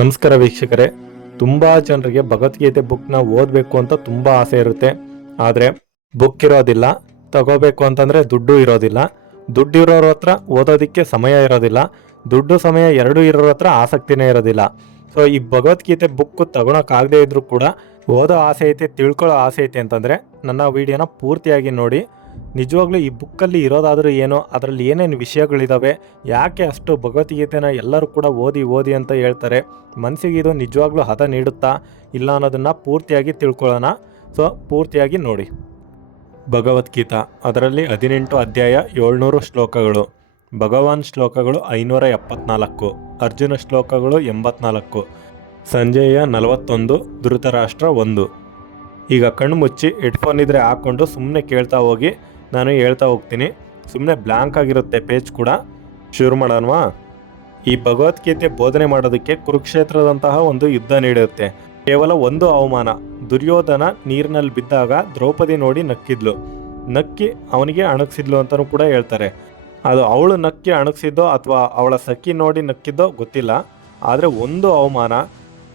ನಮಸ್ಕಾರ ವೀಕ್ಷಕರೇ. ತುಂಬ ಜನರಿಗೆ ಭಗವದ್ಗೀತೆ ಬುಕ್ನ ಓದಬೇಕು ಅಂತ ತುಂಬ ಆಸೆ ಇರುತ್ತೆ. ಆದರೆ ಬುಕ್ ಇರೋದಿಲ್ಲ, ತಗೋಬೇಕು ಅಂತಂದರೆ ದುಡ್ಡು ಇರೋದಿಲ್ಲ. ದುಡ್ಡು ಇರೋರ ಹತ್ರ ಓದೋದಕ್ಕೆ ಸಮಯ ಇರೋದಿಲ್ಲ, ದುಡ್ಡು ಸಮಯ ಎರಡೂ ಇರೋರ ಹತ್ರ ಆಸಕ್ತಿನೇ ಇರೋದಿಲ್ಲ. ಸೊ ಈ ಭಗವದ್ಗೀತೆ ಬುಕ್ ತಗೊಳಕ್ಕಾಗದೇ ಇದ್ರೂ ಕೂಡ ಓದೋ ಆಸೆ ಐತೆ, ತಿಳ್ಕೊಳ್ಳೋ ಆಸೆ ಐತೆ ಅಂತಂದರೆ ನನ್ನ ವಿಡಿಯೋನ ಪೂರ್ತಿಯಾಗಿ ನೋಡಿ. ನಿಜವಾಗ್ಲೂ ಈ ಬುಕ್ಕಲ್ಲಿ ಇರೋದಾದರೂ ಏನೋ, ಅದರಲ್ಲಿ ಏನೇನು ವಿಷಯಗಳಿದ್ದಾವೆ, ಯಾಕೆ ಅಷ್ಟು ಭಗವದ್ಗೀತೆನ ಎಲ್ಲರೂ ಕೂಡ ಓದಿ ಓದಿ ಅಂತ ಹೇಳ್ತಾರೆ, ಮನಸ್ಸಿಗೆ ಇದು ನಿಜವಾಗ್ಲೂ ಹದ ನೀಡುತ್ತಾ ಇಲ್ಲ ಅನ್ನೋದನ್ನು ಪೂರ್ತಿಯಾಗಿ ತಿಳ್ಕೊಳ್ಳೋಣ. ಸೊ ಪೂರ್ತಿಯಾಗಿ ನೋಡಿ. ಭಗವದ್ಗೀತಾ ಅದರಲ್ಲಿ 18 ಅಧ್ಯಾಯ 700 ಶ್ಲೋಕಗಳು, ಭಗವಾನ್ ಶ್ಲೋಕಗಳು 574, ಅರ್ಜುನ ಶ್ಲೋಕಗಳು 84, ಸಂಜಯ 41, ಧೃತರಾಷ್ಟ್ರ 1. ಈಗ ಕಣ್ಣು ಮುಚ್ಚಿ ಹೆಡ್ಫೋನ್ ಇದ್ದರೆ ಹಾಕ್ಕೊಂಡು ಸುಮ್ಮನೆ ಕೇಳ್ತಾ ಹೋಗಿ, ನಾನು ಹೇಳ್ತಾ ಹೋಗ್ತೀನಿ. ಸುಮ್ಮನೆ ಬ್ಲ್ಯಾಂಕ್ ಆಗಿರುತ್ತೆ ಪೇಜ್ ಕೂಡ. ಶುರು ಮಾಡೋಣವಾ? ಈ ಭಗವದ್ಗೀತೆ ಬೋಧನೆ ಮಾಡೋದಕ್ಕೆ ಕುರುಕ್ಷೇತ್ರದಂತಹ ಒಂದು ಯುದ್ಧ ನಡೆಯುತ್ತೆ. ಕೇವಲ ಒಂದು ಅವಮಾನ, ದುರ್ಯೋಧನ ನೀರಿನಲ್ಲಿ ಬಿದ್ದಾಗ ದ್ರೌಪದಿ ನೋಡಿ ನಕ್ಕಿದ್ಲು, ನಕ್ಕಿ ಅವನಿಗೆ ಅಣಗಿಸಿದ್ಲು ಅಂತಲೂ ಕೂಡ ಹೇಳ್ತಾರೆ. ಅದು ಅವಳು ನಕ್ಕಿ ಅಣಗಿಸಿದ್ದೋ ಅಥವಾ ಅವಳ ಸಖಿ ನೋಡಿ ನಕ್ಕಿದ್ದೋ ಗೊತ್ತಿಲ್ಲ. ಆದರೆ ಒಂದು ಅವಮಾನ,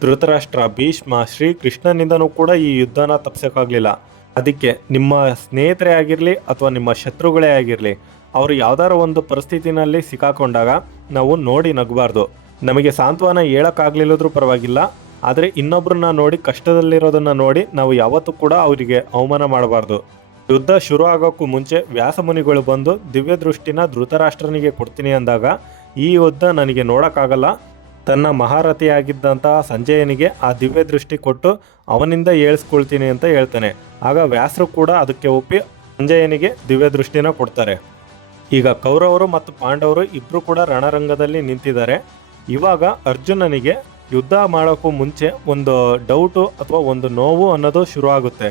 ಧೃತರಾಷ್ಟ್ರ, ಭೀಷ್ಮ, ಶ್ರೀಕೃಷ್ಣನಿಂದನೂ ಕೂಡ ಈ ಯುದ್ಧನ ತಪ್ಪಿಸೋಕ್ಕಾಗಲಿಲ್ಲ. ಅದಕ್ಕೆ ನಿಮ್ಮ ಸ್ನೇಹಿತರೇ ಆಗಿರಲಿ ಅಥವಾ ನಿಮ್ಮ ಶತ್ರುಗಳೇ ಆಗಿರಲಿ, ಅವರು ಯಾವ್ದಾರ ಒಂದು ಪರಿಸ್ಥಿತಿನಲ್ಲಿ ಸಿಕ್ಕಾಕೊಂಡಾಗ ನಾವು ನೋಡಿ ನಗಬಾರ್ದು. ನಮಗೆ ಸಾಂತ್ವನ ಹೇಳೋಕ್ಕಾಗಲಿಲ್ಲದ್ರೂ ಪರವಾಗಿಲ್ಲ, ಆದರೆ ಇನ್ನೊಬ್ಬರನ್ನ ನೋಡಿ ಕಷ್ಟದಲ್ಲಿರೋದನ್ನು ನೋಡಿ ನಾವು ಯಾವತ್ತೂ ಕೂಡ ಅವರಿಗೆ ಅವಮಾನ ಮಾಡಬಾರ್ದು. ಯುದ್ಧ ಶುರು ಆಗೋಕ್ಕೂ ಮುಂಚೆ ವ್ಯಾಸಮುನಿಗಳು ಬಂದು ದಿವ್ಯ ದೃಷ್ಟಿನ ಧೃತರಾಷ್ಟ್ರನಿಗೆ ಕೊಡ್ತೀನಿ ಅಂದಾಗ, ಈ ಯುದ್ಧ ನನಗೆ ನೋಡೋಕ್ಕಾಗಲ್ಲ, ತನ್ನ ಮಹಾರಥಿಯಾಗಿದ್ದಂತಹ ಸಂಜಯನಿಗೆ ಆ ದಿವ್ಯ ದೃಷ್ಟಿ ಕೊಟ್ಟು ಅವನಿಂದ ಏಳಿಸ್ಕೊಳ್ತೀನಿ ಅಂತ ಹೇಳ್ತಾನೆ. ಆಗ ವ್ಯಾಸರು ಕೂಡ ಅದಕ್ಕೆ ಒಪ್ಪಿ ಸಂಜಯನಿಗೆ ದಿವ್ಯ ದೃಷ್ಟಿನ ಕೊಡ್ತಾರೆ. ಈಗ ಕೌರವರು ಮತ್ತು ಪಾಂಡವರು ಇಬ್ಬರು ಕೂಡ ರಣರಂಗದಲ್ಲಿ ನಿಂತಿದ್ದಾರೆ. ಇವಾಗ ಅರ್ಜುನನಿಗೆ ಯುದ್ಧ ಮಾಡೋಕ್ಕೂ ಮುಂಚೆ ಒಂದು ಡೌಟು ಅಥವಾ ಒಂದು ನೋವು ಅನ್ನೋದು ಶುರು ಆಗುತ್ತೆ.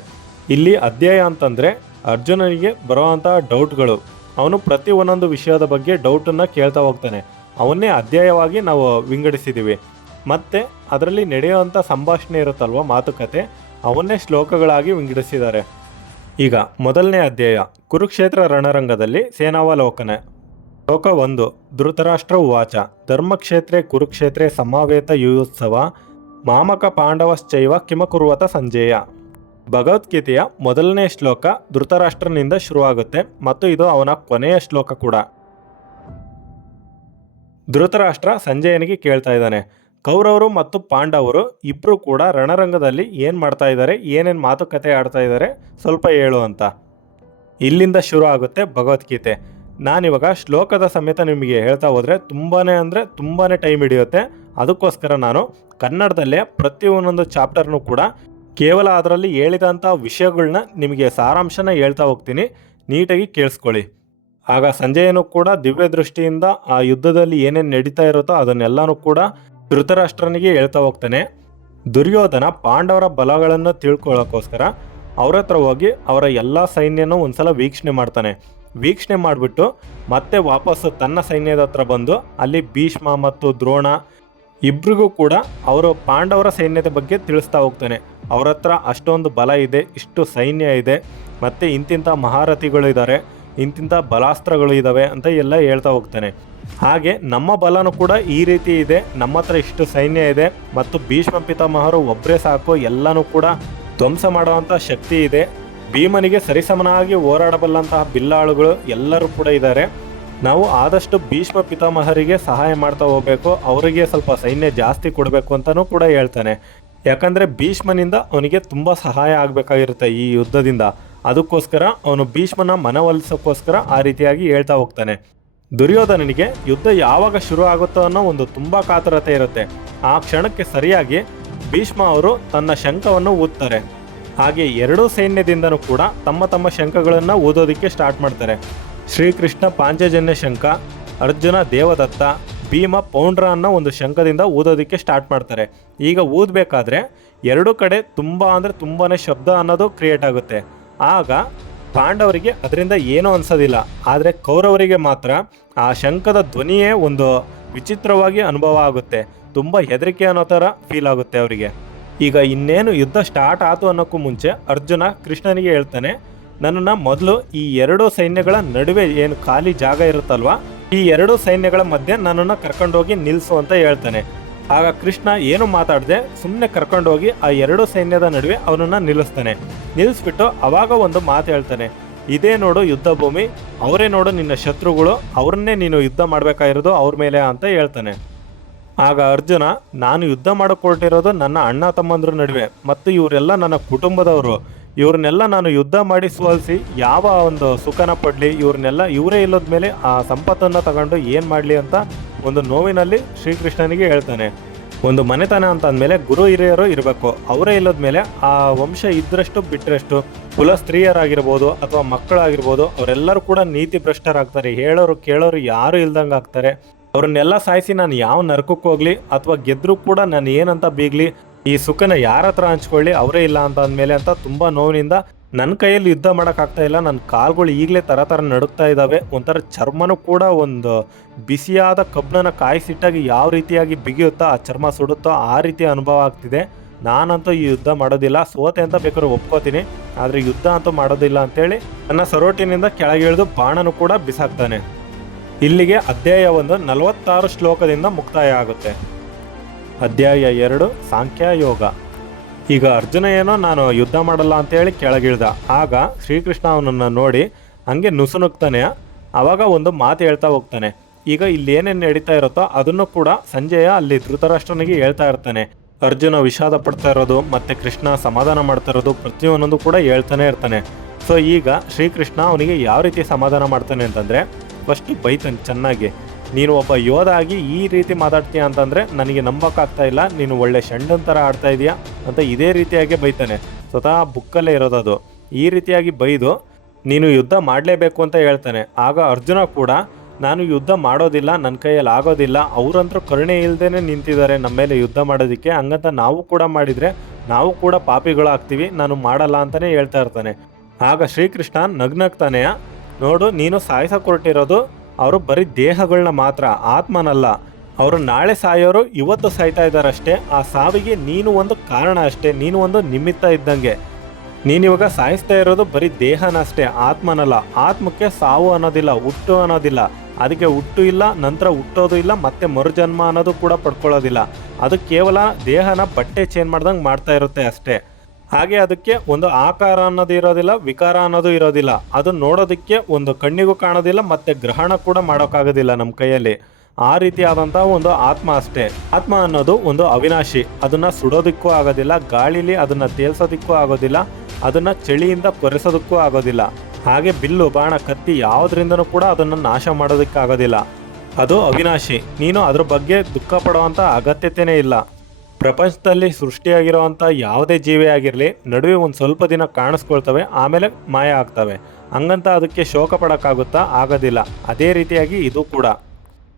ಇಲ್ಲಿ ಅಧ್ಯಾಯ ಅಂತಂದರೆ ಅರ್ಜುನನಿಗೆ ಬರೋವಂತಹ ಡೌಟ್ಗಳು. ಅವನು ಪ್ರತಿ ಒಂದೊಂದು ವಿಷಯದ ಬಗ್ಗೆ ಡೌಟನ್ನು ಕೇಳ್ತಾ ಹೋಗ್ತಾನೆ. ಅವನ್ನೇ ಅಧ್ಯಾಯವಾಗಿ ನಾವು ವಿಂಗಡಿಸಿದ್ದೀವಿ. ಮತ್ತು ಅದರಲ್ಲಿ ನಡೆಯುವಂಥ ಸಂಭಾಷಣೆ ಇರುತ್ತಲ್ವ, ಮಾತುಕತೆ, ಅವನ್ನೇ ಶ್ಲೋಕಗಳಾಗಿ ವಿಂಗಡಿಸಿದ್ದಾರೆ. ಈಗ ಮೊದಲನೇ ಅಧ್ಯಾಯ, ಕುರುಕ್ಷೇತ್ರ ರಣರಂಗದಲ್ಲಿ ಸೇನಾವಲೋಕನ. ಶ್ಲೋಕ 1. ಧೃತರಾಷ್ಟ್ರ ಉವಾಚ ಧರ್ಮಕ್ಷೇತ್ರೇ ಕುರುಕ್ಷೇತ್ರೇ ಸಮಾವೇತ ಯುಯೋತ್ಸವ ಮಾಮಕ ಪಾಂಡವಶ್ಚೈವ ಕಿಮಕುರ್ವತ ಸಂಜಯ. ಭಗವದ್ಗೀತೆಯ ಮೊದಲನೇ ಶ್ಲೋಕ ಧೃತರಾಷ್ಟ್ರನಿಂದ ಶುರುವಾಗುತ್ತೆ ಮತ್ತು ಇದು ಅವನ ಕೊನೆಯ ಶ್ಲೋಕ ಕೂಡ. ಧೃತರಾಷ್ಟ್ರ ಸಂಜಯನಿಗೆ ಕೇಳ್ತಾ ಇದ್ದಾನೆ, ಕೌರವರು ಮತ್ತು ಪಾಂಡವರು ಇಬ್ಬರು ಕೂಡ ರಣರಂಗದಲ್ಲಿ ಏನು ಮಾಡ್ತಾ ಇದ್ದಾರೆ, ಏನೇನು ಮಾತುಕತೆ ಆಡ್ತಾ ಇದ್ದಾರೆ, ಸ್ವಲ್ಪ ಹೇಳು ಅಂತ. ಇಲ್ಲಿಂದ ಶುರು ಆಗುತ್ತೆ ಭಗವದ್ಗೀತೆ. ನಾನಿವಾಗ ಶ್ಲೋಕದ ಸಮೇತ ನಿಮಗೆ ಹೇಳ್ತಾ ಹೋದರೆ ತುಂಬಾ ಟೈಮ್ ಹಿಡಿಯುತ್ತೆ. ಅದಕ್ಕೋಸ್ಕರ ನಾನು ಕನ್ನಡದಲ್ಲೇ ಪ್ರತಿಯೊಂದೊಂದು ಚಾಪ್ಟರ್ನೂ ಕೂಡ ಕೇವಲ ಅದರಲ್ಲಿ ಹೇಳಿದಂಥ ವಿಷಯಗಳನ್ನ ನಿಮಗೆ ಸಾರಾಂಶನ ಹೇಳ್ತಾ ಹೋಗ್ತೀನಿ, ನೀಟಾಗಿ ಕೇಳಿಸ್ಕೊಳ್ಳಿ. ಆಗ ಸಂಜಯನು ಕೂಡ ದಿವ್ಯ ದೃಷ್ಟಿಯಿಂದ ಆ ಯುದ್ಧದಲ್ಲಿ ಏನೇನು ನಡೀತಾ ಇರುತ್ತೋ ಅದನ್ನೆಲ್ಲನೂ ಕೂಡ ಧೃತರಾಷ್ಟ್ರನಿಗೆ ಹೇಳ್ತಾ ಹೋಗ್ತಾನೆ. ದುರ್ಯೋಧನ ಪಾಂಡವರ ಬಲಗಳನ್ನು ತಿಳ್ಕೊಳ್ಳೋಕ್ಕೋಸ್ಕರ ಅವ್ರ ಹತ್ರ ಹೋಗಿ ಅವರ ಎಲ್ಲ ಸೈನ್ಯನೂ ಒಂದ್ಸಲ ವೀಕ್ಷಣೆ ಮಾಡ್ತಾನೆ. ವೀಕ್ಷಣೆ ಮಾಡಿಬಿಟ್ಟು ಮತ್ತೆ ವಾಪಸ್ಸು ತನ್ನ ಸೈನ್ಯದ ಹತ್ರ ಬಂದು ಅಲ್ಲಿ ಭೀಷ್ಮ ಮತ್ತು ದ್ರೋಣ ಇಬ್ರಿಗೂ ಕೂಡ ಅವರು ಪಾಂಡವರ ಸೈನ್ಯದ ಬಗ್ಗೆ ತಿಳಿಸ್ತಾ ಹೋಗ್ತಾನೆ. ಅವ್ರ ಹತ್ರ ಅಷ್ಟೊಂದು ಬಲ ಇದೆ, ಇಷ್ಟು ಸೈನ್ಯ ಇದೆ, ಮತ್ತು ಇಂತಿಂಥ ಮಹಾರಥಿಗಳು ಇದ್ದಾರೆ, ಇಂತಿಂಥ ಬಲಾಸ್ತ್ರಗಳು ಇದ್ದಾವೆ ಅಂತ ಎಲ್ಲ ಹೇಳ್ತಾ ಹೋಗ್ತಾನೆ. ಹಾಗೆ ನಮ್ಮ ಬಲನೂ ಕೂಡ ಈ ರೀತಿ ಇದೆ, ನಮ್ಮ ಹತ್ರ ಇಷ್ಟು ಸೈನ್ಯ ಇದೆ, ಮತ್ತು ಭೀಷ್ಮ ಪಿತಾಮಹರು ಒಬ್ಬರೇ ಸಾಕು, ಎಲ್ಲನೂ ಕೂಡ ಧ್ವಂಸ ಮಾಡುವಂಥ ಶಕ್ತಿ ಇದೆ, ಭೀಮನಿಗೆ ಸರಿಸಮನಾಗಿ ಹೋರಾಡಬಲ್ಲಂತಹ ಬಿಲ್ಲಾಳುಗಳು ಎಲ್ಲರೂ ಕೂಡ ಇದ್ದಾರೆ. ನಾವು ಆದಷ್ಟು ಭೀಷ್ಮ ಪಿತಾಮಹರಿಗೆ ಸಹಾಯ ಮಾಡ್ತಾ ಹೋಗಬೇಕು, ಅವರಿಗೆ ಸ್ವಲ್ಪ ಸೈನ್ಯ ಜಾಸ್ತಿ ಕೊಡಬೇಕು ಅಂತಲೂ ಕೂಡ ಹೇಳ್ತಾನೆ. ಯಾಕಂದರೆ ಭೀಷ್ಮನಿಂದ ಅವನಿಗೆ ತುಂಬ ಸಹಾಯ ಆಗಬೇಕಾಗಿರುತ್ತೆ ಈ ಯುದ್ಧದಿಂದ. ಅದಕ್ಕೋಸ್ಕರ ಅವನು ಭೀಷ್ಮನ ಮನವೊಲಿಸೋಕ್ಕೋಸ್ಕರ ಆ ರೀತಿಯಾಗಿ ಹೇಳ್ತಾ ಹೋಗ್ತಾನೆ. ದುರ್ಯೋಧನನಿಗೆ ಯುದ್ಧ ಯಾವಾಗ ಶುರು ಆಗುತ್ತೋ ಅನ್ನೋ ಒಂದು ತುಂಬ ಕಾತುರತೆ ಇರುತ್ತೆ. ಆ ಕ್ಷಣಕ್ಕೆ ಸರಿಯಾಗಿ ಭೀಷ್ಮ ಅವರು ತನ್ನ ಶಂಖವನ್ನು ಊದ್ತಾರೆ. ಹಾಗೆ ಎರಡೂ ಸೈನ್ಯದಿಂದನೂ ಕೂಡ ತಮ್ಮ ತಮ್ಮ ಶಂಖಗಳನ್ನು ಊದೋದಕ್ಕೆ ಸ್ಟಾರ್ಟ್ ಮಾಡ್ತಾರೆ. ಶ್ರೀಕೃಷ್ಣ ಪಾಂಚಜನ್ಯ ಶಂಖ, ಅರ್ಜುನ ದೇವದತ್ತ, ಭೀಮ ಪೌಂಡ್ರ ಅನ್ನೋ ಒಂದು ಶಂಖದಿಂದ ಊದೋದಕ್ಕೆ ಸ್ಟಾರ್ಟ್ ಮಾಡ್ತಾರೆ. ಈಗ ಊದಬೇಕಾದ್ರೆ ಎರಡೂ ಕಡೆ ತುಂಬಾ ಶಬ್ದ ಅನ್ನೋದು ಕ್ರಿಯೇಟ್ ಆಗುತ್ತೆ. ಆಗ ಪಾಂಡವರಿಗೆ ಅದರಿಂದ ಏನೂ ಅನ್ಸೋದಿಲ್ಲ, ಆದರೆ ಕೌರವರಿಗೆ ಮಾತ್ರ ಆ ಶಂಖದ ಧ್ವನಿಯೇ ಒಂದು ವಿಚಿತ್ರವಾಗಿ ಅನುಭವ ಆಗುತ್ತೆ. ತುಂಬ ಹೆದರಿಕೆ ಅನ್ನೋ ಥರ ಫೀಲ್ ಆಗುತ್ತೆ ಅವರಿಗೆ. ಈಗ ಇನ್ನೇನು ಯುದ್ಧ ಸ್ಟಾರ್ಟ್ ಆಯಿತು ಅನ್ನೋಕ್ಕೂ ಮುಂಚೆ ಅರ್ಜುನ ಕೃಷ್ಣನಿಗೆ ಹೇಳ್ತಾನೆ, ನನ್ನನ್ನು ಮೊದಲು ಈ ಎರಡೂ ಸೈನ್ಯಗಳ ನಡುವೆ ಏನು ಖಾಲಿ ಜಾಗ ಇರುತ್ತಲ್ವ, ಈ ಎರಡೂ ಸೈನ್ಯಗಳ ಮಧ್ಯೆ ನನ್ನನ್ನು ಕರ್ಕೊಂಡೋಗಿ ನಿಲ್ಲಿಸು ಅಂತ ಹೇಳ್ತಾನೆ. ಆಗ ಕೃಷ್ಣ ಏನು ಮಾತಾಡದೆ ಸುಮ್ಮನೆ ಕರ್ಕೊಂಡೋಗಿ ಆ ಎರಡು ಸೈನ್ಯದ ನಡುವೆ ಅವನನ್ನ ನಿಲ್ಲಿಸ್ತಾನೆ. ನಿಲ್ಲಿಸ್ಬಿಟ್ಟು ಅವಾಗ ಒಂದು ಮಾತು ಹೇಳ್ತಾನೆ, ಇದೇ ನೋಡು ಯುದ್ಧ ಭೂಮಿ, ಅವರೇ ನೋಡು ನಿನ್ನ ಶತ್ರುಗಳು, ಅವ್ರನ್ನೇ ನೀನು ಯುದ್ಧ ಮಾಡಬೇಕಾಗಿರೋದು ಅವ್ರ ಮೇಲೆ ಅಂತ ಹೇಳ್ತಾನೆ. ಆಗ ಅರ್ಜುನ, ನಾನು ಯುದ್ಧ ಹೊರಟಿರೋದು ನನ್ನ ಅಣ್ಣ ತಮ್ಮಂದ್ರ ನಡುವೆ ಮತ್ತು ಇವರೆಲ್ಲ ನನ್ನ ಕುಟುಂಬದವರು, ಇವ್ರನ್ನೆಲ್ಲ ನಾನು ಯುದ್ಧ ಮಾಡಿ ಸೋಲಿಸಿ ಯಾವ ಒಂದು ಸುಖನ ಪಡಲಿ, ಇವರೇ ಇಲ್ಲದ ಮೇಲೆ ಆ ಸಂಪತ್ತನ್ನು ತಗೊಂಡು ಏನು ಮಾಡಲಿ ಅಂತ ಒಂದು ನೋವಿನಲ್ಲಿ ಶ್ರೀಕೃಷ್ಣನಿಗೆ ಹೇಳ್ತಾನೆ. ಒಂದು ಮನೆತನ ಅಂತ ಅಂದಮೇಲೆ ಗುರು ಹಿರಿಯರು ಇರಬೇಕು, ಅವರೇ ಇಲ್ಲದ ಮೇಲೆ ಆ ವಂಶ ಇದ್ದರಷ್ಟು ಬಿಟ್ಟರಷ್ಟು ಕುಲ ಸ್ತ್ರೀಯರಾಗಿರ್ಬೋದು ಅಥವಾ ಮಕ್ಕಳಾಗಿರ್ಬೋದು ಅವರೆಲ್ಲರೂ ಕೂಡ ನೀತಿ ಭ್ರಷ್ಟರಾಗ್ತಾರೆ, ಹೇಳೋರು ಕೇಳೋರು ಯಾರು ಇಲ್ದಂಗೆ ಆಗ್ತಾರೆ. ಅವ್ರನ್ನೆಲ್ಲ ಸಾಯಿಸಿ ನಾನು ಯಾವ ನರಕಕ್ಕೆ ಹೋಗ್ಲಿ ಅಥವಾ ಗೆದ್ದರೂ ಕೂಡ ನಾನು ಏನಂತ ಬೀಗಲಿ, ಈ ಸುಖನ ಯಾರ ಹತ್ರ ಹಂಚ್ಕೊಳ್ಳಿ, ಅವರೇ ಇಲ್ಲ ಅಂತ ಅಂದಮೇಲೆ ಅಂತ ತುಂಬ ನೋವಿನಿಂದ ನನ್ನ ಕೈಯಲ್ಲಿ ಯುದ್ಧ ಮಾಡೋಕ್ಕಾಗ್ತಾ ಇಲ್ಲ, ನನ್ನ ಕಾಲುಗಳು ಈಗಲೇ ಥರ ನಡುಕ್ತಾ ಇದ್ದಾವೆ, ಒಂಥರ ಚರ್ಮನೂ ಕೂಡ ಒಂದು ಬಿಸಿಯಾದ ಕಬ್ಬನ್ನ ಕಾಯಿಸಿಟ್ಟಾಗಿ ಯಾವ ರೀತಿಯಾಗಿ ಬಿಗಿಯುತ್ತೋ ಆ ಚರ್ಮ ಸುಡುತ್ತೋ ಆ ರೀತಿ ಅನುಭವ ಆಗ್ತಿದೆ, ನಾನಂತೂ ಈ ಯುದ್ಧ ಮಾಡೋದಿಲ್ಲ, ಸೋತೆ ಅಂತ ಬೇಕಾದ್ರೆ ಒಪ್ಕೋತೀನಿ, ಆದರೆ ಯುದ್ಧ ಅಂತೂ ಮಾಡೋದಿಲ್ಲ ಅಂತೇಳಿ ನನ್ನ ಸರೋಟಿನಿಂದ ಕೆಳಗಿಳಿದು ಬಾಣನು ಕೂಡ ಬಿಸಾಕ್ತಾನೆ. ಇಲ್ಲಿಗೆ ಅಧ್ಯಾಯ 1 46 ಶ್ಲೋಕದಿಂದ ಮುಕ್ತಾಯ ಆಗುತ್ತೆ. ಅಧ್ಯಾಯ 2 ಸಾಂಖ್ಯಯೋಗ. ಈಗ ಅರ್ಜುನ ಏನೋ ನಾನು ಯುದ್ಧ ಮಾಡಲ್ಲ ಅಂತೇಳಿ ಕೆಳಗಿಳ್ದ. ಆಗ ಶ್ರೀಕೃಷ್ಣ ಅವನನ್ನು ನೋಡಿ ಹಂಗೆ ನುಸುನುಗ್ತಾನೆ. ಆವಾಗ ಒಂದು ಮಾತು ಹೇಳ್ತಾ ಹೋಗ್ತಾನೆ. ಈಗ ಇಲ್ಲಿ ಏನೇನು ನಡೀತಾ ಇರುತ್ತೋ ಅದನ್ನು ಕೂಡ ಸಂಜಯ ಅಲ್ಲಿ ಧೃತರಾಷ್ಟ್ರನಿಗೆ ಹೇಳ್ತಾ ಇರ್ತಾನೆ. ಅರ್ಜುನ ವಿಷಾದ ಪಡ್ತಾ ಇರೋದು ಮತ್ತು ಕೃಷ್ಣ ಸಮಾಧಾನ ಮಾಡ್ತಾ ಇರೋದು ಪ್ರತಿಯೊಂದೊಂದು ಕೂಡ ಹೇಳ್ತಾನೆ ಇರ್ತಾನೆ. ಸೊ ಈಗ ಶ್ರೀಕೃಷ್ಣ ಅವನಿಗೆ ಯಾವ ರೀತಿ ಸಮಾಧಾನ ಮಾಡ್ತಾನೆ ಅಂತಂದರೆ, ಫಸ್ಟು ಬೈತಾನೆ ಚೆನ್ನಾಗಿ, ನೀನು ಒಬ್ಬ ಯೋಧ ಆಗಿ ಈ ರೀತಿ ಮಾತಾಡ್ತೀಯ ಅಂತಂದರೆ ನನಗೆ ನಂಬೋಕ್ಕಾಗ್ತಾ ಇಲ್ಲ, ನೀನು ಒಳ್ಳೆ ಷಂಡನ್ ಥರ ಆಡ್ತಾ ಇದೆಯಾ ಅಂತ ಇದೇ ರೀತಿಯಾಗಿ ಬೈತಾನೆ. ಸ್ವತಃ ಬುಕ್ಕಲ್ಲೇ ಇರೋದದು. ಈ ರೀತಿಯಾಗಿ ಬೈದು ನೀನು ಯುದ್ಧ ಮಾಡಲೇಬೇಕು ಅಂತ ಹೇಳ್ತಾನೆ. ಆಗ ಅರ್ಜುನ ಕೂಡ ನಾನು ಯುದ್ಧ ಮಾಡೋದಿಲ್ಲ, ನನ್ನ ಕೈಯಲ್ಲಿ ಆಗೋದಿಲ್ಲ, ಅವರಂತರೂ ಕರುಣೆ ಇಲ್ಲದೇ ನಿಂತಿದ್ದಾರೆ ನಮ್ಮ ಮೇಲೆ ಯುದ್ಧ ಮಾಡೋದಕ್ಕೆ, ಹಂಗಂತ ನಾವು ಕೂಡ ಮಾಡಿದರೆ ನಾವು ಕೂಡ ಪಾಪಿಗಳಾಗ್ತೀವಿ, ನಾನು ಮಾಡಲ್ಲ ಅಂತಲೇ ಹೇಳ್ತಾ ಇರ್ತಾನೆ. ಆಗ ಶ್ರೀಕೃಷ್ಣ ನಗ್ನಗ್ತಾನೆ, ನೋಡು ನೀನು ಸಾಯಿಸೋಕೆ ಹೊರಟಿರೋದು ಅವರು ಬರೀ ದೇಹಗಳನ್ನ ಮಾತ್ರ, ಆತ್ಮನಲ್ಲ. ಅವರು ನಾಳೆ ಸಾಯೋರು ಇವತ್ತು ಸಾಯ್ತಾ ಇದ್ದಾರಷ್ಟೇ, ಆ ಸಾವಿಗೆ ನೀನು ಒಂದು ಕಾರಣ ಅಷ್ಟೇ, ನೀನು ಒಂದು ನಿಮಿತ್ತ ಇದ್ದಂಗೆ. ನೀನಿವಾಗ ಸಾಯಿಸ್ತಾ ಇರೋದು ಬರೀ ದೇಹನಷ್ಟೇ, ಆತ್ಮನಲ್ಲ. ಆತ್ಮಕ್ಕೆ ಸಾವು ಅನ್ನೋದಿಲ್ಲ, ಹುಟ್ಟು ಅನ್ನೋದಿಲ್ಲ, ಅದಕ್ಕೆ ಹುಟ್ಟು ಇಲ್ಲ, ನಂತರ ಹುಟ್ಟೋದು ಇಲ್ಲ, ಮತ್ತೆ ಮರುಜನ್ಮ ಅನ್ನೋದು ಕೂಡ ಪಡ್ಕೊಳ್ಳೋದಿಲ್ಲ. ಅದು ಕೇವಲ ದೇಹನ ಬಟ್ಟೆ ಚೇಂಜ್ ಮಾಡ್ದಂಗೆ ಮಾಡ್ತಾ ಇರುತ್ತೆ ಅಷ್ಟೇ. ಹಾಗೆ ಅದಕ್ಕೆ ಒಂದು ಆಕಾರ ಅನ್ನೋದು ಇರೋದಿಲ್ಲ, ವಿಕಾರ ಅನ್ನೋದು ಇರೋದಿಲ್ಲ. ಅದು ನೋಡೋದಕ್ಕೆ ಒಂದು ಕಣ್ಣಿಗೂ ಕಾಣೋದಿಲ್ಲ, ಮತ್ತು ಗ್ರಹಣ ಕೂಡ ಮಾಡೋಕ್ಕಾಗೋದಿಲ್ಲ ನಮ್ಮ ಕೈಯಲ್ಲಿ. ಆ ರೀತಿಯಾದಂಥ ಒಂದು ಆತ್ಮ ಅಷ್ಟೇ. ಆತ್ಮ ಅನ್ನೋದು ಒಂದು ಅವಿನಾಶಿ, ಅದನ್ನು ಸುಡೋದಕ್ಕೂ ಆಗೋದಿಲ್ಲ, ಗಾಳಿಲಿ ಅದನ್ನು ತೇಲ್ಸೋದಕ್ಕೂ ಆಗೋದಿಲ್ಲ, ಅದನ್ನು ಚಳಿಯಿಂದ ಕೊರೆಸೋದಕ್ಕೂ ಆಗೋದಿಲ್ಲ. ಹಾಗೆ ಬಿಲ್ಲು ಬಾಣ ಕತ್ತಿ ಯಾವುದರಿಂದನೂ ಕೂಡ ಅದನ್ನು ನಾಶ ಮಾಡೋದಕ್ಕಾಗೋದಿಲ್ಲ. ಅದು ಅವಿನಾಶಿ. ನೀನು ಅದ್ರ ಬಗ್ಗೆ ದುಃಖ ಪಡುವಂಥ ಅಗತ್ಯತೆಯೇ ಇಲ್ಲ. ಪ್ರಪಂಚದಲ್ಲಿ ಸೃಷ್ಟಿಯಾಗಿರುವಂಥ ಯಾವುದೇ ಜೀವಿ ಆಗಿರಲಿ ನಡುವೆ ಒಂದು ಸ್ವಲ್ಪ ದಿನ ಕಾಣಿಸ್ಕೊಳ್ತವೆ, ಆಮೇಲೆ ಮಾಯ ಆಗ್ತವೆ. ಹಂಗಂತ ಅದಕ್ಕೆ ಶೋಕ ಪಡೋಕ್ಕಾಗುತ್ತಾ? ಆಗೋದಿಲ್ಲ. ಅದೇ ರೀತಿಯಾಗಿ ಇದು ಕೂಡ.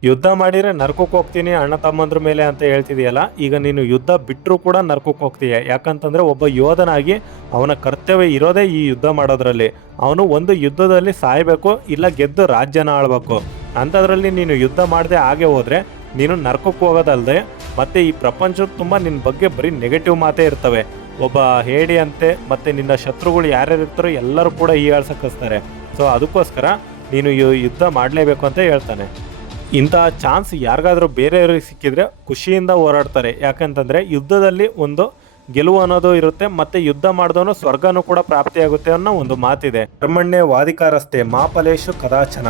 ಯುದ್ಧ ಮಾಡಿದರೆ ನರ್ಕಕ್ಕೆ ಹೋಗ್ತೀನಿ ಅಣ್ಣ ತಮ್ಮಂದ್ರ ಮೇಲೆ ಅಂತ ಹೇಳ್ತಿದೆಯಲ್ಲ, ಈಗ ನೀನು ಯುದ್ಧ ಬಿಟ್ಟರೂ ಕೂಡ ನರ್ಕಕ್ಕೆ ಹೋಗ್ತೀಯ. ಯಾಕಂತಂದರೆ ಒಬ್ಬ ಯೋಧನಾಗಿ ಅವನ ಕರ್ತವ್ಯ ಇರೋದೇ ಈ ಯುದ್ಧ ಮಾಡೋದ್ರಲ್ಲಿ. ಅವನು ಒಂದು ಯುದ್ಧದಲ್ಲಿ ಸಾಯಬೇಕು, ಇಲ್ಲ ಗೆದ್ದು ರಾಜ್ಯನ ಆಳ್ಬೇಕು. ಅಂಥದ್ರಲ್ಲಿ ನೀನು ಯುದ್ಧ ಮಾಡದೆ ಹಾಗೆ ಹೋದರೆ ನೀನು ನರ್ಕಕ್ಕೆ ಹೋಗೋದಲ್ಲದೆ ಮತ್ತು ಈ ಪ್ರಪಂಚದ ತುಂಬ ನಿನ್ನ ಬಗ್ಗೆ ಬರೀ ನೆಗೆಟಿವ್ ಮಾತೇ ಇರ್ತವೆ. ಒಬ್ಬ ಹೇಡಿ ಅಂತೆ ಮತ್ತು ನಿನ್ನ ಶತ್ರುಗಳು ಯಾರ್ಯಾರು ಇರ್ತಾರೋ ಎಲ್ಲರೂ ಕೂಡ ಹೀಯಾಳ್ಸಕ್ಕಿಸ್ತಾರೆ. ಸೊ ಅದಕ್ಕೋಸ್ಕರ ನೀನು ಯುದ್ಧ ಮಾಡಲೇಬೇಕು ಅಂತ ಹೇಳ್ತಾನೆ. ಇಂತಹ ಚಾನ್ಸ್ ಯಾರಿಗಾದರೂ ಬೇರೆಯವ್ರಿಗೆ ಸಿಕ್ಕಿದ್ರೆ ಖುಷಿಯಿಂದ ಹೋರಾಡ್ತಾರೆ. ಯಾಕಂತಂದರೆ ಯುದ್ಧದಲ್ಲಿ ಒಂದು ಗೆಲುವು ಅನ್ನೋದು ಇರುತ್ತೆ, ಮತ್ತು ಯುದ್ಧ ಮಾಡಿದವನು ಸ್ವರ್ಗನೂ ಕೂಡ ಪ್ರಾಪ್ತಿಯಾಗುತ್ತೆ ಅನ್ನೋ ಒಂದು ಮಾತಿದೆ. ಕರ್ಮಣ್ಯ ವಾದಿಕಾರಸ್ತೆ ಮಾ ಫಲೇಶು ಕದಾಚನ.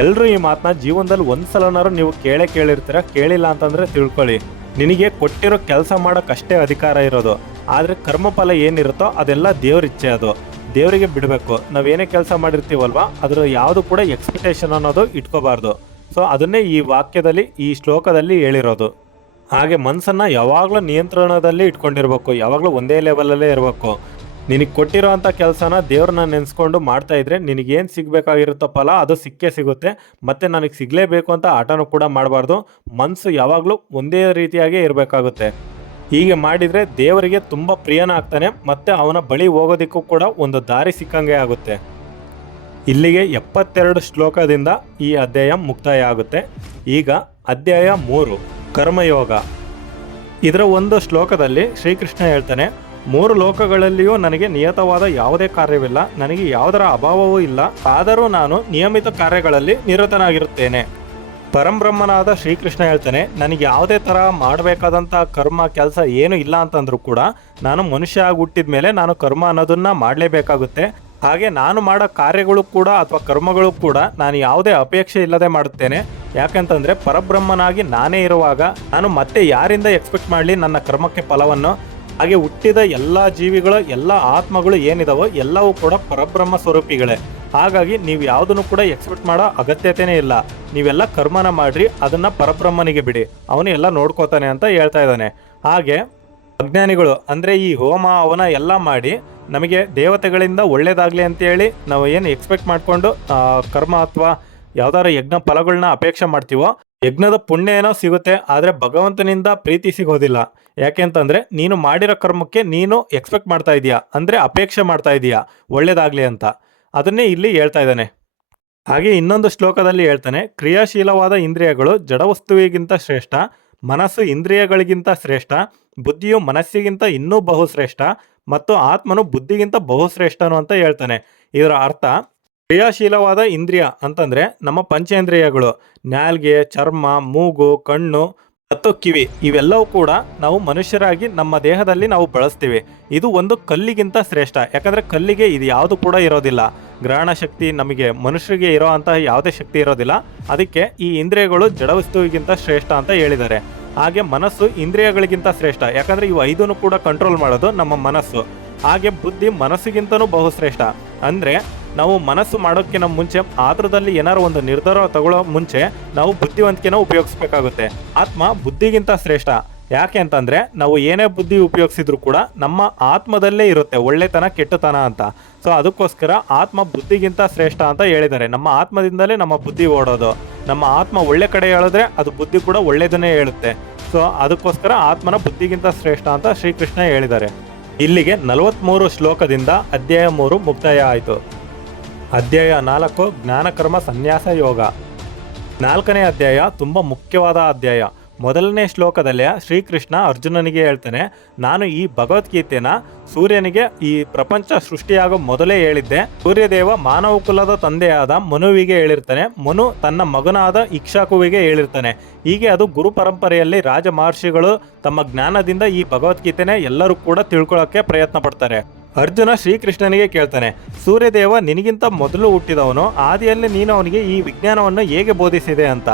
ಎಲ್ಲರೂ ಈ ಮಾತನ್ನ ಜೀವನದಲ್ಲಿ ಒಂದು ಸಲನಾರು ನೀವು ಕೇಳಿರ್ತೀರ. ಕೇಳಿಲ್ಲ ಅಂತಂದರೆ ತಿಳ್ಕೊಳ್ಳಿ, ನಿನಗೆ ಕೊಟ್ಟಿರೋ ಕೆಲಸ ಮಾಡೋಕ್ಕಷ್ಟೇ ಅಧಿಕಾರ ಇರೋದು. ಆದರೆ ಕರ್ಮಫಲ ಏನಿರುತ್ತೋ ಅದೆಲ್ಲ ದೇವ್ರ ಇಚ್ಛೆ, ಅದು ದೇವರಿಗೆ ಬಿಡಬೇಕು. ನಾವೇನೇ ಕೆಲಸ ಮಾಡಿರ್ತೀವಲ್ವ ಅದರ ಯಾವುದು ಕೂಡ ಎಕ್ಸ್ಪೆಕ್ಟೇಷನ್ ಅನ್ನೋದು ಇಟ್ಕೋಬಾರ್ದು. ಸೊ ಅದನ್ನೇ ಈ ವಾಕ್ಯದಲ್ಲಿ, ಈ ಶ್ಲೋಕದಲ್ಲಿ ಹೇಳಿರೋದು. ಹಾಗೆ ಮನಸ್ಸನ್ನು ಯಾವಾಗಲೂ ನಿಯಂತ್ರಣದಲ್ಲಿ ಇಟ್ಕೊಂಡಿರ್ಬೇಕು, ಯಾವಾಗಲೂ ಒಂದೇ ಲೆವೆಲಲ್ಲೇ ಇರಬೇಕು. ನಿನಗೆ ಕೊಟ್ಟಿರೋ ಅಂಥ ಕೆಲಸನ ದೇವ್ರನ್ನ ನೆನೆಸ್ಕೊಂಡು ಮಾಡ್ತಾಯಿದ್ರೆ ನಿನಗೇನು ಸಿಗಬೇಕಾಗಿರುತ್ತೋ ಫಲ ಅದು ಸಿಕ್ಕೇ ಸಿಗುತ್ತೆ. ಮತ್ತು ನನಗೆ ಸಿಗಲೇಬೇಕು ಅಂತ ಆಟನೂ ಕೂಡ ಮಾಡಬಾರ್ದು. ಮನಸ್ಸು ಯಾವಾಗಲೂ ಒಂದೇ ರೀತಿಯಾಗೇ ಇರಬೇಕಾಗುತ್ತೆ. ಹೀಗೆ ಮಾಡಿದರೆ ದೇವರಿಗೆ ತುಂಬ ಪ್ರಿಯನ ಆಗ್ತಾನೆ, ಮತ್ತು ಅವನ ಬಳಿ ಹೋಗೋದಕ್ಕೂ ಕೂಡ ಒಂದು ದಾರಿ ಸಿಕ್ಕಂಗೆ ಆಗುತ್ತೆ. ಇಲ್ಲಿಗೆ 72 ಶ್ಲೋಕದಿಂದ ಈ ಅಧ್ಯಾಯ ಮುಕ್ತಾಯ ಆಗುತ್ತೆ. ಈಗ ಅಧ್ಯಾಯ 3 ಕರ್ಮಯೋಗ. ಇದರ ಒಂದು ಶ್ಲೋಕದಲ್ಲಿ ಶ್ರೀಕೃಷ್ಣ ಹೇಳ್ತಾನೆ, 3 ಲೋಕಗಳಲ್ಲಿಯೂ ನನಗೆ ನಿಯತವಾದ ಯಾವುದೇ ಕಾರ್ಯವಿಲ್ಲ, ನನಗೆ ಯಾವುದರ ಅಭಾವವೂ ಇಲ್ಲ. ಆದರೂ ನಾನು ನಿಯಮಿತ ಕಾರ್ಯಗಳಲ್ಲಿ ನಿರತನಾಗಿರುತ್ತೇನೆ. ಪರಂಬ್ರಹ್ಮನಾದ ಶ್ರೀಕೃಷ್ಣ ಹೇಳ್ತಾನೆ, ನನಗೆ ಯಾವುದೇ ಥರ ಮಾಡಬೇಕಾದಂಥ ಕರ್ಮ ಕೆಲಸ ಏನು ಇಲ್ಲ ಅಂತಂದ್ರೂ ಕೂಡ ನಾನು ಮನುಷ್ಯ ಆಗಿ ಹುಟ್ಟಿದ ಮೇಲೆ ನಾನು ಕರ್ಮ ಅನ್ನೋದನ್ನ ಮಾಡಲೇಬೇಕಾಗುತ್ತೆ. ಹಾಗೆ ನಾನು ಮಾಡೋ ಕಾರ್ಯಗಳು ಕೂಡ ಅಥವಾ ಕರ್ಮಗಳು ಕೂಡ ನಾನು ಯಾವುದೇ ಅಪೇಕ್ಷೆ ಇಲ್ಲದೆ ಮಾಡುತ್ತೇನೆ. ಯಾಕೆಂತಂದರೆ ಪರಬ್ರಹ್ಮನಾಗಿ ನಾನೇ ಇರುವಾಗ ನಾನು ಮತ್ತೆ ಯಾರಿಂದ ಎಕ್ಸ್ಪೆಕ್ಟ್ ಮಾಡಲಿ ನನ್ನ ಕರ್ಮಕ್ಕೆ ಫಲವನ್ನು. ಹಾಗೆ ಹುಟ್ಟಿದ ಎಲ್ಲ ಜೀವಿಗಳು, ಎಲ್ಲ ಆತ್ಮಗಳು ಏನಿದಾವೋ ಎಲ್ಲವೂ ಕೂಡ ಪರಬ್ರಹ್ಮ ಸ್ವರೂಪಿಗಳೇ. ಹಾಗಾಗಿ ನೀವು ಯಾವುದನ್ನು ಕೂಡ ಎಕ್ಸ್ಪೆಕ್ಟ್ ಮಾಡೋ ಅಗತ್ಯತೆಯೇ ಇಲ್ಲ. ನೀವೆಲ್ಲ ಕರ್ಮನ ಮಾಡ್ರಿ, ಅದನ್ನು ಪರಬ್ರಹ್ಮನಿಗೆ ಬಿಡಿ, ಅವನು ಎಲ್ಲ ನೋಡ್ಕೋತಾನೆ ಅಂತ ಹೇಳ್ತಾ ಇದ್ದಾನೆ. ಹಾಗೆ ಅಜ್ಞಾನಿಗಳು ಅಂದರೆ ಈ ಹೋಮ ಹವನ ಎಲ್ಲ ಮಾಡಿ ನಮಗೆ ದೇವತೆಗಳಿಂದ ಒಳ್ಳೇದಾಗಲಿ ಅಂತೇಳಿ ನಾವು ಏನು ಎಕ್ಸ್ಪೆಕ್ಟ್ ಮಾಡಿಕೊಂಡು ಕರ್ಮ ಅಥವಾ ಯಾವ್ದಾರ ಯಜ್ಞ ಫಲಗಳನ್ನ ಅಪೇಕ್ಷೆ ಮಾಡ್ತೀವೋ, ಯಜ್ಞದ ಪುಣ್ಯ ಏನೋ ಸಿಗುತ್ತೆ, ಆದರೆ ಭಗವಂತನಿಂದ ಪ್ರೀತಿ ಸಿಗೋದಿಲ್ಲ. ಯಾಕೆಂತಂದರೆ ನೀನು ಮಾಡಿರೋ ಕರ್ಮಕ್ಕೆ ನೀನು ಎಕ್ಸ್ಪೆಕ್ಟ್ ಮಾಡ್ತಾ ಇದೀಯಾ, ಅಂದರೆ ಅಪೇಕ್ಷೆ ಮಾಡ್ತಾ ಇದೀಯಾ ಒಳ್ಳೇದಾಗಲಿ ಅಂತ. ಅದನ್ನೇ ಇಲ್ಲಿ ಹೇಳ್ತಾ ಇದ್ದಾನೆ. ಹಾಗೆ ಇನ್ನೊಂದು ಶ್ಲೋಕದಲ್ಲಿ ಹೇಳ್ತಾನೆ, ಕ್ರಿಯಾಶೀಲವಾದ ಇಂದ್ರಿಯಗಳು ಜಡವಸ್ತುವಿಗಿಂತ ಶ್ರೇಷ್ಠ, ಮನಸ್ಸು ಇಂದ್ರಿಯಗಳಿಗಿಂತ ಶ್ರೇಷ್ಠ, ಬುದ್ಧಿಯು ಮನಸ್ಸಿಗಿಂತ ಇನ್ನೂ ಬಹುಶ್ರೇಷ್ಠ ಮತ್ತು ಆತ್ಮನು ಬುದ್ಧಿಗಿಂತ ಬಹುಶ್ರೇಷ್ಠನು ಅಂತ ಹೇಳ್ತಾನೆ. ಇದರ ಅರ್ಥ, ಕ್ರಿಯಾಶೀಲವಾದ ಇಂದ್ರಿಯ ಅಂತಂದರೆ ನಮ್ಮ ಪಂಚೇಂದ್ರಿಯಗಳು, ನಾಲ್ಗೆ, ಚರ್ಮ, ಮೂಗು, ಕಣ್ಣು ಮತ್ತು ಕಿವಿ, ಇವೆಲ್ಲವೂ ಕೂಡ ನಾವು ಮನುಷ್ಯರಾಗಿ ನಮ್ಮ ದೇಹದಲ್ಲಿ ನಾವು ಬಳಸ್ತೀವಿ. ಇದು ಒಂದು ಕಲ್ಲಿಗಿಂತ ಶ್ರೇಷ್ಠ. ಯಾಕಂದರೆ ಕಲ್ಲಿಗೆ ಇದು ಯಾವುದು ಕೂಡ ಇರೋದಿಲ್ಲ, ಗ್ರಹಣ ಶಕ್ತಿ ನಮಗೆ ಮನುಷ್ಯರಿಗೆ ಇರೋ ಅಂತಹ ಯಾವುದೇ ಶಕ್ತಿ ಇರೋದಿಲ್ಲ. ಅದಕ್ಕೆ ಈ ಇಂದ್ರಿಯಗಳು ಜಡವಸ್ತುವಿಗಿಂತ ಶ್ರೇಷ್ಠ ಅಂತ ಹೇಳಿದ್ದಾರೆ. ಹಾಗೆ ಮನಸ್ಸು ಇಂದ್ರಿಯಗಳಿಗಿಂತ ಶ್ರೇಷ್ಠ, ಯಾಕಂದರೆ ಇವು ಐದನ್ನು ಕೂಡ ಕಂಟ್ರೋಲ್ ಮಾಡೋದು ನಮ್ಮ ಮನಸ್ಸು. ಹಾಗೆ ಬುದ್ಧಿ ಮನಸ್ಸಿಗಿಂತನೂ ಬಹುಶ್ರೇಷ್ಠ. ಅಂದರೆ ನಾವು ಮನಸ್ಸು ಮಾಡೋಕ್ಕಿಂತ ಮುಂಚೆ, ಆತರದಲ್ಲಿ ಏನಾರು ಒಂದು ನಿರ್ಧಾರ ತಗೊಳ್ಳೋ ಮುಂಚೆ ನಾವು ಬುದ್ಧಿವಂತಿಕೆನ ಉಪಯೋಗಿಸ್ಬೇಕಾಗುತ್ತೆ. ಆತ್ಮ ಬುದ್ಧಿಗಿಂತ ಶ್ರೇಷ್ಠ. ಯಾಕೆ ಅಂತಂದರೆ ನಾವು ಏನೇ ಬುದ್ಧಿ ಉಪಯೋಗಿಸಿದ್ರು ಕೂಡ ನಮ್ಮ ಆತ್ಮದಲ್ಲೇ ಇರುತ್ತೆ ಒಳ್ಳೆತನ ಕೆಟ್ಟತನ ಅಂತ. ಸೊ ಅದಕ್ಕೋಸ್ಕರ ಆತ್ಮ ಬುದ್ಧಿಗಿಂತ ಶ್ರೇಷ್ಠ ಅಂತ ಹೇಳಿದ್ದಾರೆ. ನಮ್ಮ ಆತ್ಮದಿಂದಲೇ ನಮ್ಮ ಬುದ್ಧಿ ಓಡೋದು. ನಮ್ಮ ಆತ್ಮ ಒಳ್ಳೆ ಕಡೆ ಹೇಳಿದ್ರೆ ಅದು ಬುದ್ಧಿ ಕೂಡ ಒಳ್ಳೆಯದನ್ನೇ ಹೇಳುತ್ತೆ. ಸೊ ಅದಕ್ಕೋಸ್ಕರ ಆತ್ಮನ ಬುದ್ಧಿಗಿಂತ ಶ್ರೇಷ್ಠ ಅಂತ ಶ್ರೀಕೃಷ್ಣ ಹೇಳಿದ್ದಾರೆ. ಇಲ್ಲಿಗೆ 43 ಶ್ಲೋಕದಿಂದ ಅಧ್ಯಾಯ 3 ಮುಕ್ತಾಯ ಆಯಿತು. ಅಧ್ಯಾಯ 4 ಜ್ಞಾನಕರ್ಮ ಸನ್ಯಾಸ ಯೋಗ. 4ನೇ ಅಧ್ಯಾಯ ತುಂಬ ಮುಖ್ಯವಾದ ಅಧ್ಯಾಯ. ಮೊದಲನೇ ಶ್ಲೋಕದಲ್ಲೇ ಶ್ರೀಕೃಷ್ಣ ಅರ್ಜುನನಿಗೆ ಹೇಳ್ತಾನೆ, ನಾನು ಈ ಭಗವದ್ಗೀತೆನ ಸೂರ್ಯನಿಗೆ ಈ ಪ್ರಪಂಚ ಸೃಷ್ಟಿಯಾಗೋ ಮೊದಲೇ ಹೇಳಿದ್ದೆ. ಸೂರ್ಯದೇವ ಮಾನವ ಕುಲದ ತಂದೆಯಾದ ಮನುವಿಗೆ ಹೇಳಿರ್ತಾನೆ, ಮನು ತನ್ನ ಮಗನಾದ ಇಕ್ಷಾಕುವಿಗೆ ಹೇಳಿರ್ತಾನೆ. ಹೀಗೆ ಅದು ಗುರು ಪರಂಪರೆಯಲ್ಲಿ ರಾಜ ಮಹರ್ಷಿಗಳು ತಮ್ಮ ಜ್ಞಾನದಿಂದ ಈ ಭಗವದ್ಗೀತೆನ ಎಲ್ಲರೂ ಕೂಡ ತಿಳ್ಕೊಳ್ಳೋಕ್ಕೆ ಪ್ರಯತ್ನ ಪಡ್ತಾರೆ. ಅರ್ಜುನ ಶ್ರೀಕೃಷ್ಣನಿಗೆ ಕೇಳ್ತಾನೆ, ಸೂರ್ಯದೇವ ನಿನಗಿಂತ ಮೊದಲು ಹುಟ್ಟಿದವನು, ಆದಿಯಲ್ಲಿ ನೀನು ಅವನಿಗೆ ಈ ವಿಜ್ಞಾನವನ್ನು ಹೇಗೆ ಬೋಧಿಸಿದೆ ಅಂತ.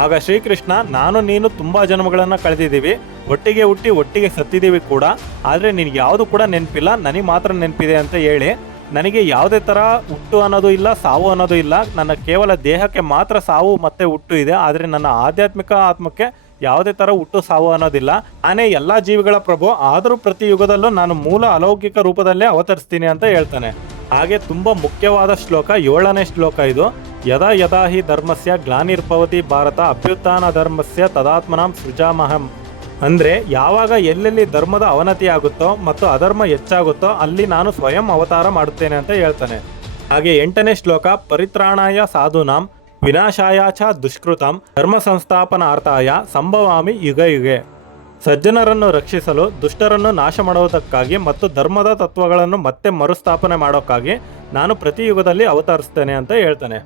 ಆಗ ಶ್ರೀಕೃಷ್ಣ, ನಾನು ನೀನು ತುಂಬ ಜನ್ಮಗಳನ್ನು ಕಳೆದಿದ್ದೀವಿ, ಒಟ್ಟಿಗೆ ಹುಟ್ಟಿ ಒಟ್ಟಿಗೆ ಸತ್ತಿದ್ದೀವಿ ಕೂಡ, ಆದರೆ ನಿನಗೆ ಯಾವುದು ಕೂಡ ನೆನಪಿಲ್ಲ, ನನಗೆ ಮಾತ್ರ ನೆನಪಿದೆ ಅಂತ ಹೇಳಿ, ನನಗೆ ಯಾವುದೇ ಥರ ಹುಟ್ಟು ಅನ್ನೋದು ಇಲ್ಲ, ಸಾವು ಅನ್ನೋದು ಇಲ್ಲ, ನನ್ನ ಕೇವಲ ದೇಹಕ್ಕೆ ಮಾತ್ರ ಸಾವು ಮತ್ತು ಹುಟ್ಟು ಇದೆ, ಆದರೆ ನನ್ನ ಆಧ್ಯಾತ್ಮಿಕ ಆತ್ಮಕ್ಕೆ ಯಾವುದೇ ಥರ ಹುಟ್ಟು ಸಾವು ಅನ್ನೋದಿಲ್ಲ. ನಾನೇ ಎಲ್ಲ ಜೀವಿಗಳ ಪ್ರಭು, ಆದರೂ ಪ್ರತಿ ಯುಗದಲ್ಲೂ ನಾನು ಮೂಲ ಅಲೌಕಿಕ ರೂಪದಲ್ಲೇ ಅವತರಿಸ್ತೀನಿ ಅಂತ ಹೇಳ್ತಾನೆ. ಹಾಗೆ ತುಂಬ ಮುಖ್ಯವಾದ ಶ್ಲೋಕ 7ನೇ ಶ್ಲೋಕ ಇದು. ಯದಾ ಯದಾ ಹಿ ಧರ್ಮಸ್ಯ ಗ್ಲಾನಿರ್ಭವತಿ ಭಾರತ ಅಭ್ಯುತ್ಥಾನ ಧರ್ಮಸ್ಯ ತದಾತ್ಮನಾಂ ಸೃಜಾಮಹಂ. ಅಂದರೆ ಯಾವಾಗ ಎಲ್ಲೆಲ್ಲಿ ಧರ್ಮದ ಅವನತಿ ಆಗುತ್ತೋ ಮತ್ತು ಅಧರ್ಮ ಹೆಚ್ಚಾಗುತ್ತೋ ಅಲ್ಲಿ ನಾನು ಸ್ವಯಂ ಅವತಾರ ಮಾಡುತ್ತೇನೆ ಅಂತ ಹೇಳ್ತಾನೆ. ಹಾಗೆ 8ನೇ ಶ್ಲೋಕ, ಪರಿತ್ರಾಣಾಯ ಸಾಧೂನಾಂ ವಿನಾಶಾಯ ಚ ದುಷ್ಕೃತಂ ಧರ್ಮ ಸಂಸ್ಥಾಪನಾರ್ಥಾಯ ಸಂಭವಾಮಿ ಯುಗ ಯುಗೆ. ಸಜ್ಜನರನ್ನು ರಕ್ಷಿಸಲು, ದುಷ್ಟರನ್ನು ನಾಶ ಮಾಡುವುದಕ್ಕಾಗಿ ಮತ್ತು ಧರ್ಮದ ತತ್ವಗಳನ್ನು ಮತ್ತೆ ಮರುಸ್ಥಾಪನೆ ಮಾಡೋಕ್ಕಾಗಿ ನಾನು ಪ್ರತಿ ಯುಗದಲ್ಲಿ ಅವತರಿಸ್ತೇನೆ ಅಂತ ಹೇಳ್ತಾನೆ.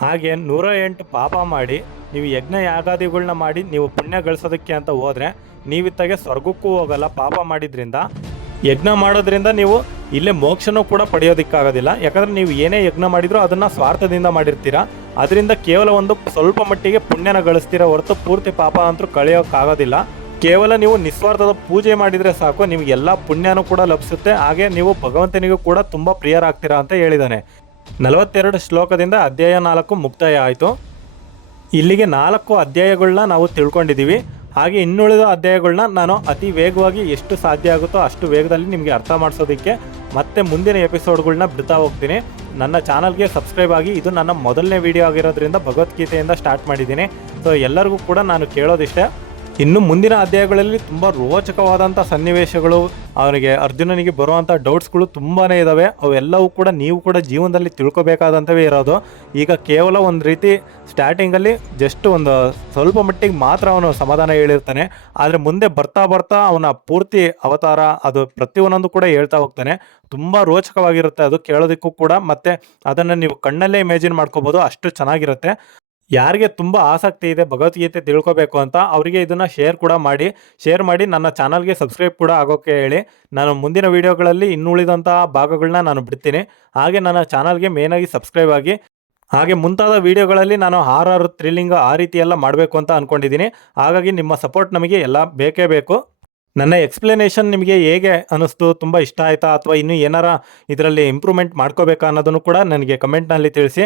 ಹಾಗೆ 108 ಪಾಪ ಮಾಡಿ ನೀವು ಯಜ್ಞ ಯಾಗಾದಿಗಳನ್ನ ಮಾಡಿ ನೀವು ಪುಣ್ಯ ಗಳಿಸೋದಕ್ಕೆ ಅಂತ ಹೋದರೆ ನೀವಿತ್ತಾಗೆ ಸ್ವರ್ಗಕ್ಕೂ ಹೋಗಲ್ಲ. ಪಾಪ ಮಾಡಿದ್ರಿಂದ, ಯಜ್ಞ ಮಾಡೋದ್ರಿಂದ ನೀವು ಇಲ್ಲೇ ಮೋಕ್ಷನೂ ಕೂಡ ಪಡೆಯೋದಕ್ಕಾಗೋದಿಲ್ಲ. ಯಾಕಂದರೆ ನೀವು ಏನೇ ಯಜ್ಞ ಮಾಡಿದ್ರೂ ಅದನ್ನು ಸ್ವಾರ್ಥದಿಂದ ಮಾಡಿರ್ತೀರ. ಅದರಿಂದ ಕೇವಲ ಒಂದು ಸ್ವಲ್ಪ ಮಟ್ಟಿಗೆ ಪುಣ್ಯನ ಗಳಿಸ್ತೀರ ಹೊರತು ಪೂರ್ತಿ ಪಾಪ ಅಂತೂ ಕಳೆಯೋಕ್ಕಾಗೋದಿಲ್ಲ. ಕೇವಲ ನೀವು ನಿಸ್ವಾರ್ಥದ ಪೂಜೆ ಮಾಡಿದರೆ ಸಾಕು, ನಿಮಗೆಲ್ಲ ಪುಣ್ಯನೂ ಕೂಡ ಲಭಿಸುತ್ತೆ. ಹಾಗೆ ನೀವು ಭಗವಂತನಿಗೂ ಕೂಡ ತುಂಬ ಪ್ರಿಯರಾಗ್ತೀರಾ ಅಂತ ಹೇಳಿದ್ದಾನೆ. 42 ಶ್ಲೋಕದಿಂದ ಅಧ್ಯಾಯ 4 ಮುಕ್ತಾಯ ಆಯಿತು. ಇಲ್ಲಿಗೆ 4 ಅಧ್ಯಾಯಗಳನ್ನ ನಾವು ತಿಳ್ಕೊಂಡಿದ್ದೀವಿ. ಹಾಗೆ ಇನ್ನುಳಿದ ಅಧ್ಯಾಯಗಳನ್ನ ನಾನು ಅತಿ ವೇಗವಾಗಿ ಎಷ್ಟು ಸಾಧ್ಯ ಆಗುತ್ತೋ ಅಷ್ಟು ವೇಗದಲ್ಲಿ ನಿಮಗೆ ಅರ್ಥ ಮಾಡಿಸೋದಕ್ಕೆ ಮತ್ತೆ ಮುಂದಿನ ಎಪಿಸೋಡ್ಗಳನ್ನ ಬಿಡ್ತಾ ಹೋಗ್ತೀನಿ. ನನ್ನ ಚಾನಲ್ಗೆ ಸಬ್ಸ್ಕ್ರೈಬ್ ಆಗಿ. ಇದು ನನ್ನ ಮೊದಲನೇ ವಿಡಿಯೋ ಆಗಿರೋದ್ರಿಂದ ಭಗವದ್ಗೀತೆಯಿಂದ ಸ್ಟಾರ್ಟ್ ಮಾಡಿದ್ದೀನಿ. ಸೊ ಎಲ್ಲರಿಗೂ ಕೂಡ ನಾನು ಕೇಳೋದಿಷ್ಟೇ, ಇನ್ನು ಮುಂದಿನ ಅಧ್ಯಾಯಗಳಲ್ಲಿ ತುಂಬ ರೋಚಕವಾದಂಥ ಸನ್ನಿವೇಶಗಳು, ಅವನಿಗೆ ಅರ್ಜುನನಿಗೆ ಬರುವಂಥ ಡೌಟ್ಸ್ಗಳು ತುಂಬಾ ಇದ್ದಾವೆ. ಅವೆಲ್ಲವೂ ಕೂಡ ನೀವು ಕೂಡ ಜೀವನದಲ್ಲಿ ತಿಳ್ಕೊಬೇಕಾದಂಥವೇ ಇರೋದು. ಈಗ ಕೇವಲ ಒಂದು ರೀತಿ ಸ್ಟಾರ್ಟಿಂಗಲ್ಲಿ ಜಸ್ಟ್ ಒಂದು ಸ್ವಲ್ಪ ಮಟ್ಟಿಗೆ ಮಾತ್ರ ಅವನು ಸಮಾಧಾನ ಹೇಳಿರ್ತಾನೆ. ಆದರೆ ಮುಂದೆ ಬರ್ತಾ ಬರ್ತಾ ಅವನ ಪೂರ್ತಿ ಅವತಾರ ಅದು ಪ್ರತಿಯೊಂದೊಂದು ಕೂಡ ಹೇಳ್ತಾ ಹೋಗ್ತಾನೆ. ತುಂಬ ರೋಚಕವಾಗಿರುತ್ತೆ ಅದು ಕೇಳೋದಕ್ಕೂ ಕೂಡ, ಮತ್ತು ಅದನ್ನು ನೀವು ಕಣ್ಣಲ್ಲೇ ಇಮ್ಯಾಜಿನ್ ಮಾಡ್ಕೋಬೋದು, ಅಷ್ಟು ಚೆನ್ನಾಗಿರುತ್ತೆ. ಯಾರಿಗೆ ತುಂಬ ಆಸಕ್ತಿ ಇದೆ ಭಗವದ್ಗೀತೆ ತಿಳ್ಕೊಬೇಕು ಅಂತ ಅವರಿಗೆ ಇದನ್ನು ಶೇರ್ ಮಾಡಿ ನನ್ನ ಚಾನಲ್ಗೆ ಸಬ್ಸ್ಕ್ರೈಬ್ ಕೂಡ ಆಗೋಕ್ಕೆ ಹೇಳಿ. ನಾನು ಮುಂದಿನ ವೀಡಿಯೋಗಳಲ್ಲಿ ಇನ್ನುಳಿದಂಥ ಭಾಗಗಳನ್ನ ನಾನು ಬಿಡ್ತೀನಿ. ಹಾಗೆ ನನ್ನ ಚಾನಲ್ಗೆ ಮೇನಾಗಿ ಸಬ್ಸ್ಕ್ರೈಬ್ ಆಗಿ. ಹಾಗೆ ಮುಂತಾದ ವೀಡಿಯೋಗಳಲ್ಲಿ ನಾನು ಹಾರರ್ ಥ್ರಿಲ್ಲಿಂಗ್ ಆ ರೀತಿ ಎಲ್ಲ ಮಾಡಬೇಕು ಅಂತ ಅಂದ್ಕೊಂಡಿದ್ದೀನಿ. ಹಾಗಾಗಿ ನಿಮ್ಮ ಸಪೋರ್ಟ್ ನಮಗೆ ಎಲ್ಲ ಬೇಕೇ ಬೇಕು. ನನ್ನ ಎಕ್ಸ್ಪ್ಲನೇಷನ್ ನಿಮಗೆ ಹೇಗೆ ಅನ್ನಿಸ್ತು, ತುಂಬ ಇಷ್ಟ ಆಯಿತಾ ಅಥವಾ ಇನ್ನೂ ಏನಾರ ಇದರಲ್ಲಿ ಇಂಪ್ರೂವ್ಮೆಂಟ್ ಮಾಡ್ಕೋಬೇಕಾ ಅನ್ನೋದನ್ನು ಕೂಡ ನನಗೆ ಕಮೆಂಟ್ನಲ್ಲಿ ತಿಳಿಸಿ.